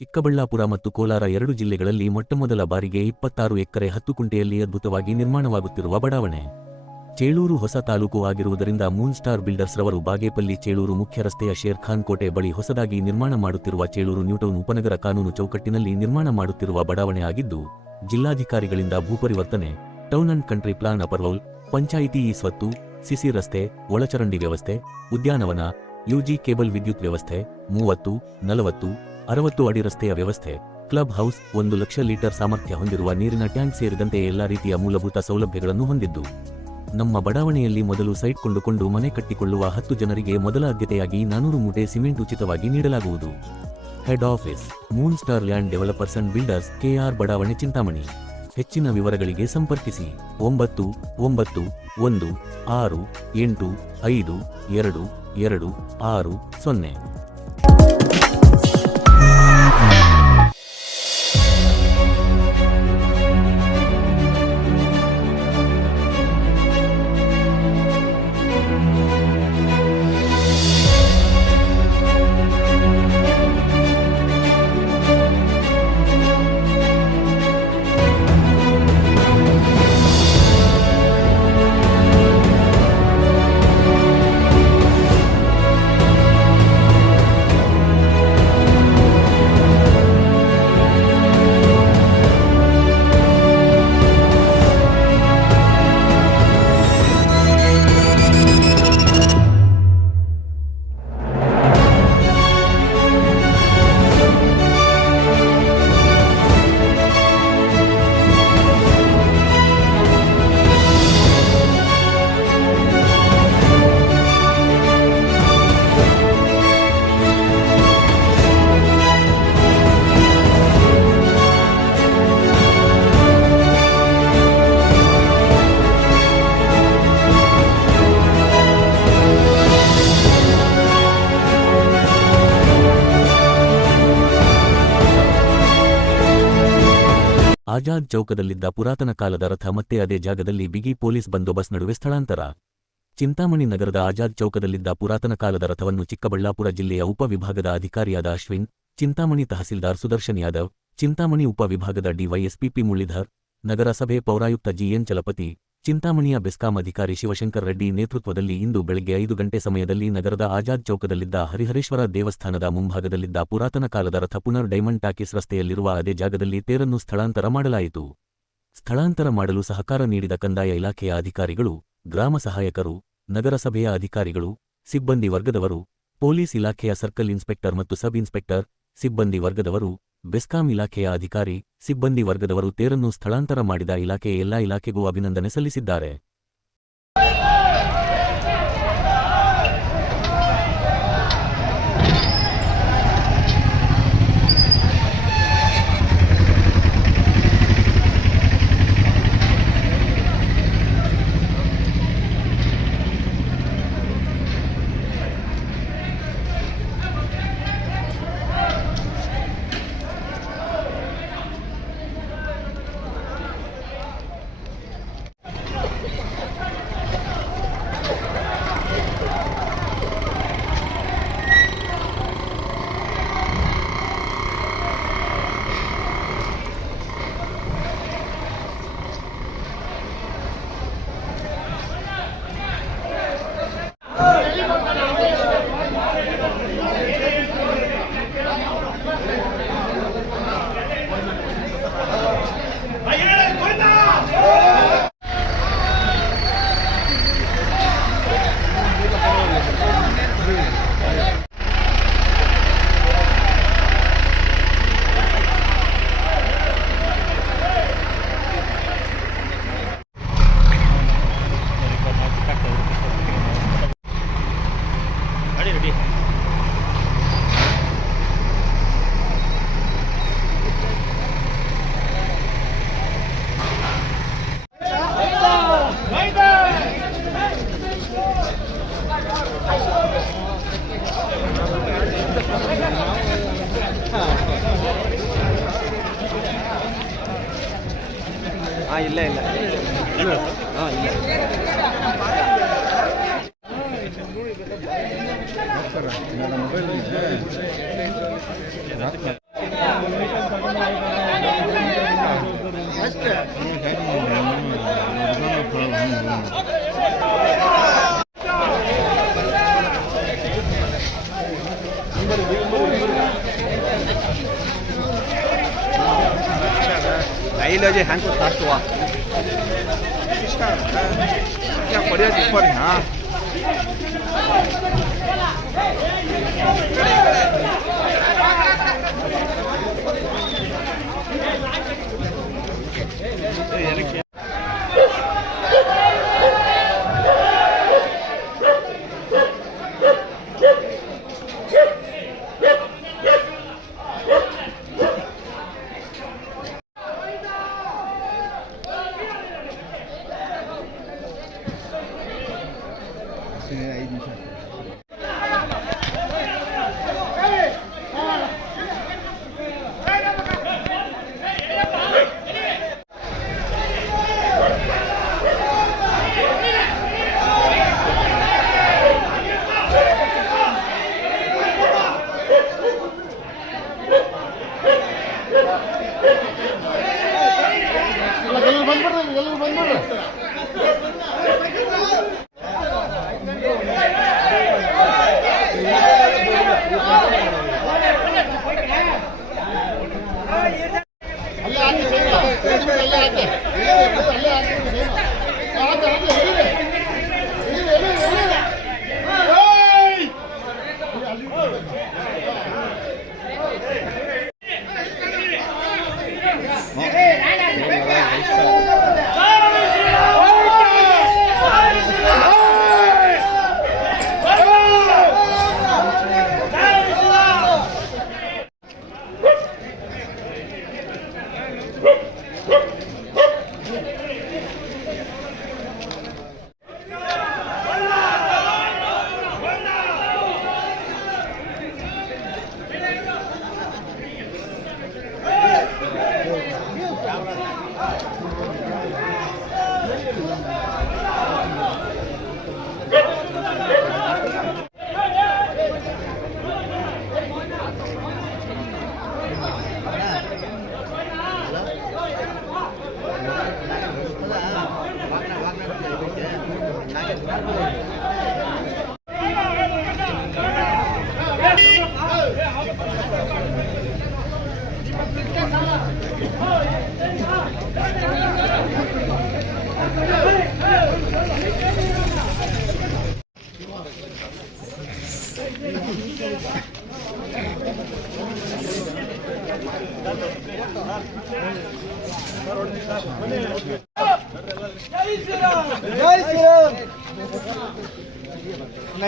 ಚಿಕ್ಕಬಳ್ಳಾಪುರ ಮತ್ತು ಕೋಲಾರ ಎರಡು ಜಿಲ್ಲೆಗಳಲ್ಲಿ ಮೊಟ್ಟಮೊದಲ ಬಾರಿಗೆ 26 ಎಕರೆ 10 ಕುಂಟೆಯಲ್ಲಿ ಅದ್ಭುತವಾಗಿ ನಿರ್ಮಾಣವಾಗುತ್ತಿರುವ ಬಡಾವಣೆ. ಚೇಳೂರು ಹೊಸ ತಾಲೂಕು ಆಗಿರುವುದರಿಂದ ಮೂನ್ ಸ್ಟಾರ್ ಬಿಲ್ಡರ್ಸ್ ರವರು ಬಾಗೇಪಲ್ಲಿ ಚೇಳೂರು ಮುಖ್ಯ ರಸ್ತೆಯ ಶೇರ್ ಖಾನ್ ಕೋಟೆ ಬಳಿ ಹೊಸದಾಗಿ ನಿರ್ಮಾಣ ಮಾಡುತ್ತಿರುವ ಚೇಳೂರು ನ್ಯೂಟೌನ್ ಉಪನಗರ ಕಾನೂನು ಚೌಕಟ್ಟಿನಲ್ಲಿ ನಿರ್ಮಾಣ ಮಾಡುತ್ತಿರುವ ಬಡಾವಣೆ ಆಗಿದ್ದು, ಜಿಲ್ಲಾಧಿಕಾರಿಗಳಿಂದ ಭೂಪರಿವರ್ತನೆ, town and country plan approval, panchayat ಸ್ವತ್ತು, ಸಿಸಿ ರಸ್ತೆ, ಒಳಚರಂಡಿ ವ್ಯವಸ್ಥೆ, ಉದ್ಯಾನವನ, ಯುಜಿ ಕೇಬಲ್ ವಿದ್ಯುತ್ ವ್ಯವಸ್ಥೆ, 30, 40, 60 ಅಡಿ ರಸ್ತೆಯ ವ್ಯವಸ್ಥೆ, ಕ್ಲಬ್ ಹೌಸ್, 1 ಲಕ್ಷ ಲೀಟರ್ ಸಾಮರ್ಥ್ಯ ಹೊಂದಿರುವ ನೀರಿನ ಟ್ಯಾಂಕ್ ಸೇರಿದಂತೆ ಎಲ್ಲಾ ರೀತಿಯ ಮೂಲಭೂತ ಸೌಲಭ್ಯಗಳನ್ನು ಹೊಂದಿದ್ದು, ನಮ್ಮ ಬಡಾವಣೆಯಲ್ಲಿ ಮೊದಲು ಸೈಟ್ ಕೊಂಡುಕೊಂಡು ಮನೆ ಕಟ್ಟಿಕೊಳ್ಳುವ 10 ಜನರಿಗೆ ಮೊದಲ ಆದ್ಯತೆಯಾಗಿ 400 ಮೂಟೆ ಸಿಮೆಂಟ್ ಉಚಿತವಾಗಿ ನೀಡಲಾಗುವುದು. Head office, Moon star land developers and builders, KR ಬಡಾವಣೆ, ಚಿಂತಾಮಣಿ. ಹೆಚ್ಚಿನ ವಿವರಗಳಿಗೆ ಸಂಪರ್ಕಿಸಿ 9916852260. ಆಜಾದ್ ಚೌಕದಲ್ಲಿದ್ದ ಪುರಾತನ ಕಾಲದ ರಥ ಮತ್ತೆ ಅದೇ ಜಾಗದಲ್ಲಿ ಬಿಗಿ ಪೊಲೀಸ್ ಬಂದೋಬಸ್ತ್ ನಡುವೆ ಸ್ಥಳಾಂತರ. ಚಿಂತಾಮಣಿ ನಗರದ ಆಜಾದ್ ಚೌಕದಲ್ಲಿದ್ದ ಪುರಾತನ ಕಾಲದ ರಥವನ್ನು ಚಿಕ್ಕಬಳ್ಳಾಪುರ ಜಿಲ್ಲೆಯ ಉಪವಿಭಾಗದ ಅಧಿಕಾರಿಯಾದ ಅಶ್ವಿನ್, ಚಿಂತಾಮಣಿ ತಹಸೀಲ್ದಾರ್ ಸುದರ್ಶನ್ ಯಾದವ್, ಚಿಂತಾಮಣಿ ಉಪವಿಭಾಗದ ಡಿವೈಎಸ್ಪಿ ಪಿ ಮುರಳೀಧರ್, ನಗರಸಭೆ ಪೌರಾಯುಕ್ತ ಜಿಎನ್ ಚಲಪತಿ, ಚಿಂತಾಮಣಿಯ ಬೆಸ್ಕಾಂ ಅಧಿಕಾರಿ ಶಿವಶಂಕರ್ ರೆಡ್ಡಿ ನೇತೃತ್ವದಲ್ಲಿ ಇಂದು ಬೆಳಗ್ಗೆ 5 ಗಂಟೆ ಸಮಯದಲ್ಲಿ ನಗರದ ಆಜಾದ್ ಚೌಕದಲ್ಲಿದ್ದ ಹರಿಹರೇಶ್ವರ ದೇವಸ್ಥಾನದ ಮುಂಭಾಗದಲ್ಲಿದ್ದ ಪುರಾತನ ಕಾಲದ ರಥ ಪುನರ್ ಡೈಮಂಡ್ ಟಾಕೀಸ್ ರಸ್ತೆಯಲ್ಲಿರುವ ಅದೇ ಜಾಗದಲ್ಲಿ ತೇರನ್ನು ಸ್ಥಳಾಂತರ ಮಾಡಲಾಯಿತು. ಸ್ಥಳಾಂತರ ಮಾಡಲು ಸಹಕಾರ ನೀಡಿದ ಕಂದಾಯ ಇಲಾಖೆಯ ಅಧಿಕಾರಿಗಳು, ಗ್ರಾಮ ಸಹಾಯಕರು, ನಗರಸಭೆಯ ಅಧಿಕಾರಿಗಳು, ಸಿಬ್ಬಂದಿ ವರ್ಗದವರು, ಪೊಲೀಸ್ ಇಲಾಖೆಯ ಸರ್ಕಲ್ ಇನ್ಸ್ಪೆಕ್ಟರ್ ಮತ್ತು ಸಬ್ ಇನ್ಸ್ಪೆಕ್ಟರ್, ಸಿಬ್ಬಂದಿ ವರ್ಗದವರು, ಬೆಸ್ಕಾಂ ಇಲಾಖೆಯ ಅಧಿಕಾರಿ, ಸಿಬ್ಬಂದಿ ವರ್ಗದವರು ತೇರನ್ನು ಸ್ಥಳಾಂತರ ಮಾಡಿದ ಇಲಾಖೆಯ ಎಲ್ಲಾ ಇಲಾಖೆಗೂ ಅಭಿನಂದನೆ ಸಲ್ಲಿಸಿದ್ದಾರೆ. ಇಲ್ಲ ಇಲ್ಲ ಹಾಂ ಇಲ್ಲ ಮೊಬೈಲ್ 나이러지 한국 다 좋아. 그냥 버려야지 버려. 이렇게.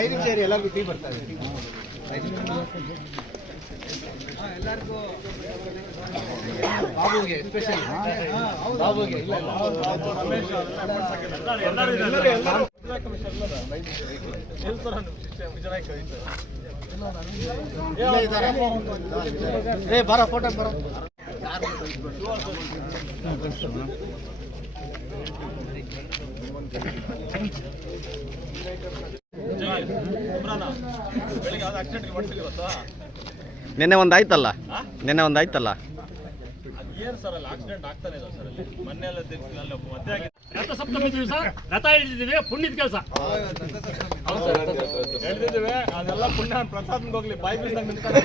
ಐದು ಸೇರಿ ಎಲ್ಲರಿಗೂ ಟೀ ಬರ್ತಾ ಇದೆ. ಬಾಬುಗೆ ಸ್ಪೆಷಲ್ ಬಾಬುಗೆ ಬರೋ ಫೋಟೋ ಬರೋ ನಿನ್ನೆ ಒಂದಾಯ್ತಲ್ಲ ಏನು ಸರ್ ಅಲ್ಲಿ ಆಕ್ಸಿಡೆಂಟ್ ಆಗ್ತಾನೆ ಇದೆ ಸರ್ ಅಲ್ಲಿ ಮೊನ್ನೆ ಎಲ್ಲ ಅಲ್ಲಿ ಮತ್ತೆ ರಥ ಸಪ್ತಮಿ ದಿವಸ ರಥ ಹಿಡಿದಿದ್ದೀವಿ ಪುಣ್ಯದ ಕೆಲಸ ಹಿಡಿದಿದ್ದೀವಿ ಅದೆಲ್ಲ ಪುಣ್ಯ ಪ್ರಸಾದ್ ಹೋಗ್ಲಿ ಬಾಯಿ ಬೀಸ್ದಂಗೆ ನಿಂತ್ಕೊಂಡು